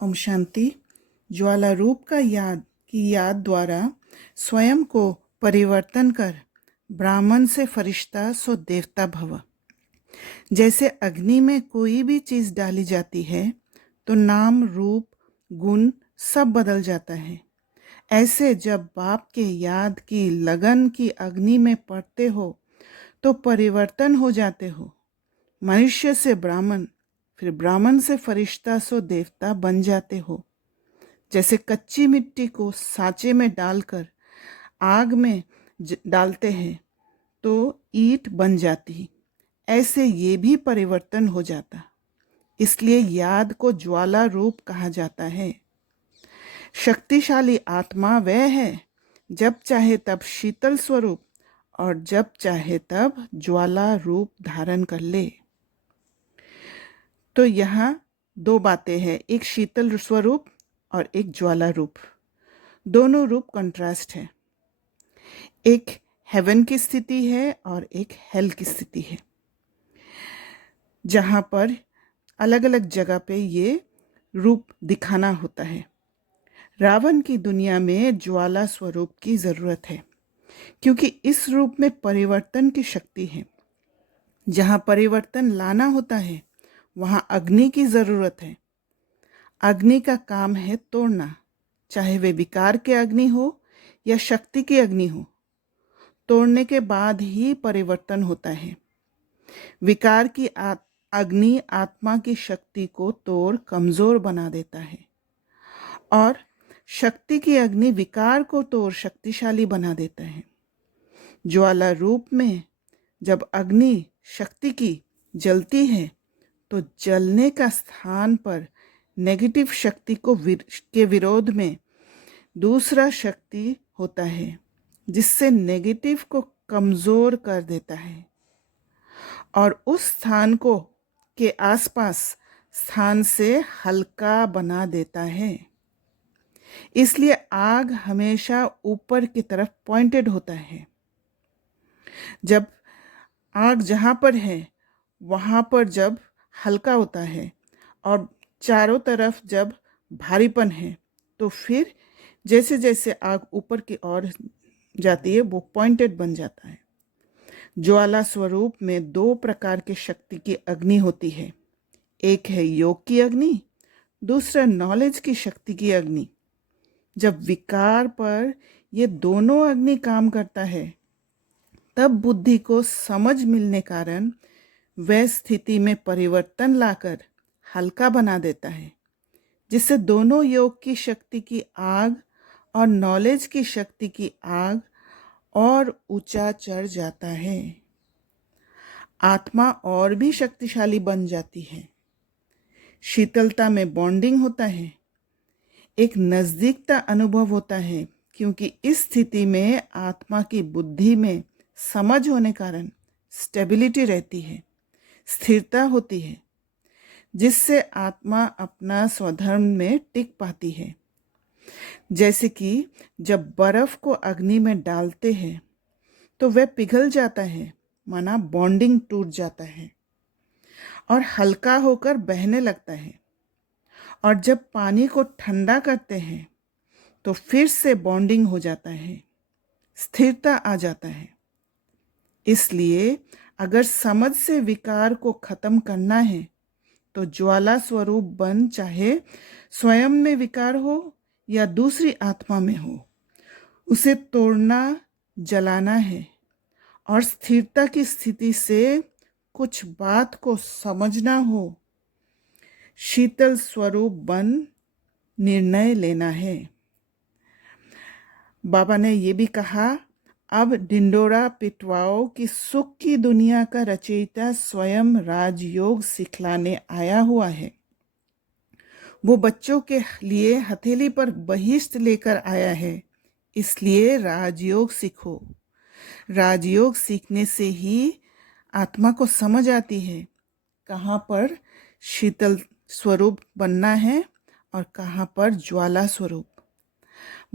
ओम शांति। ज्वाला रूप की याद द्वारा स्वयं को परिवर्तन कर ब्राह्मण से फरिश्ता सो देवता भव। जैसे अग्नि में कोई भी चीज डाली जाती है तो नाम, रूप, गुण सब बदल जाता है। ऐसे जब बाप के याद की लगन की अग्नि में पड़ते हो तो परिवर्तन हो जाते हो। मनुष्य से ब्राह्मण, फिर ब्राह्मण से फरिश्ता सो देवता बन जाते हो। जैसे कच्ची मिट्टी को सांचे में डालकर आग में डालते हैं तो ईंट बन जाती, ऐसे ये भी परिवर्तन हो जाता। इसलिए याद को ज्वाला रूप कहा जाता है। शक्तिशाली आत्मा वह है जब चाहे तब शीतल स्वरूप और जब चाहे तब ज्वाला रूप धारण कर ले। तो यहाँ दो बातें हैं, एक शीतल स्वरूप और एक ज्वाला रूप। दोनों रूप कंट्रास्ट है। एक हेवन की स्थिति है और एक हेल की स्थिति है, जहाँ पर अलग अलग जगह पे ये रूप दिखाना होता है। रावण की दुनिया में ज्वाला स्वरूप की जरूरत है क्योंकि इस रूप में परिवर्तन की शक्ति है। जहाँ परिवर्तन लाना होता है वहाँ अग्नि की जरूरत है। अग्नि का काम है तोड़ना, चाहे वे विकार के अग्नि हो या शक्ति की अग्नि हो। तोड़ने के बाद ही परिवर्तन होता है। विकार की अग्नि आत्मा की शक्ति को तोड़ कमजोर बना देता है और शक्ति की अग्नि विकार को तोड़ शक्तिशाली बना देता है। ज्वाला रूप में जब अग्नि शक्ति की जलती है तो जलने का स्थान पर नेगेटिव शक्ति के विरोध में दूसरा शक्ति होता है, जिससे नेगेटिव को कमजोर कर देता है और उस स्थान को के आसपास स्थान से हल्का बना देता है। इसलिए आग हमेशा ऊपर की तरफ पॉइंटेड होता है। जब आग जहाँ पर है वहाँ पर जब हल्का होता है और चारों तरफ जब भारीपन है तो फिर जैसे जैसे आग ऊपर की ओर जाती है वो पॉइंटेड बन जाता है। ज्वाला स्वरूप में दो प्रकार की शक्ति की अग्नि होती है, एक है योग की अग्नि, दूसरा नॉलेज की शक्ति की अग्नि। जब विकार पर ये दोनों अग्नि काम करता है तब बुद्धि को समझ मिलने कारण वह स्थिति में परिवर्तन लाकर हल्का बना देता है, जिससे दोनों योग की शक्ति की आग और नॉलेज की शक्ति की आग और ऊंचा चढ़ जाता है। आत्मा और भी शक्तिशाली बन जाती है। शीतलता में बॉन्डिंग होता है, एक नजदीकता अनुभव होता है क्योंकि इस स्थिति में आत्मा की बुद्धि में समझ होने कारण स्टेबिलिटी रहती है, स्थिरता होती है, जिससे आत्मा अपना स्वधर्म में टिक पाती है। जैसे कि जब बर्फ को अग्नि में डालते हैं तो वह पिघल जाता है, माना बॉन्डिंग टूट जाता है और हल्का होकर बहने लगता है। और जब पानी को ठंडा करते हैं तो फिर से बॉन्डिंग हो जाता है, स्थिरता आ जाता है। इसलिए अगर समझ से विकार को खत्म करना है तो ज्वाला स्वरूप बन, चाहे स्वयं में विकार हो या दूसरी आत्मा में हो, उसे तोड़ना, जलाना है और स्थिरता की स्थिति से कुछ बात को समझना हो। शीतल स्वरूप बन निर्णय लेना है। बाबा ने ये भी कहा, अब ढिंडोरा पिटवाओ कि सुख की दुनिया का रचयिता स्वयं राजयोग सिखलाने आया हुआ है। वो बच्चों के लिए हथेली पर बहिष्ठ लेकर आया है, इसलिए राजयोग सीखो। राजयोग सीखने से ही आत्मा को समझ आती है कहाँ पर शीतल स्वरूप बनना है और कहाँ पर ज्वाला स्वरूप।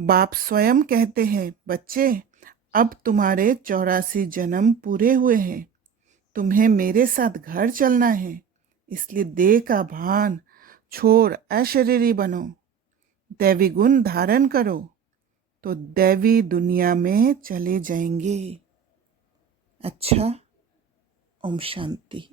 बाप स्वयं कहते हैं, बच्चे अब तुम्हारे 84 जन्म पूरे हुए हैं, तुम्हें मेरे साथ घर चलना है, इसलिए देह का भान छोड़ अशरीरी बनो, दैवी गुण धारण करो तो दैवी दुनिया में चले जाएंगे। अच्छा, ओम शांति।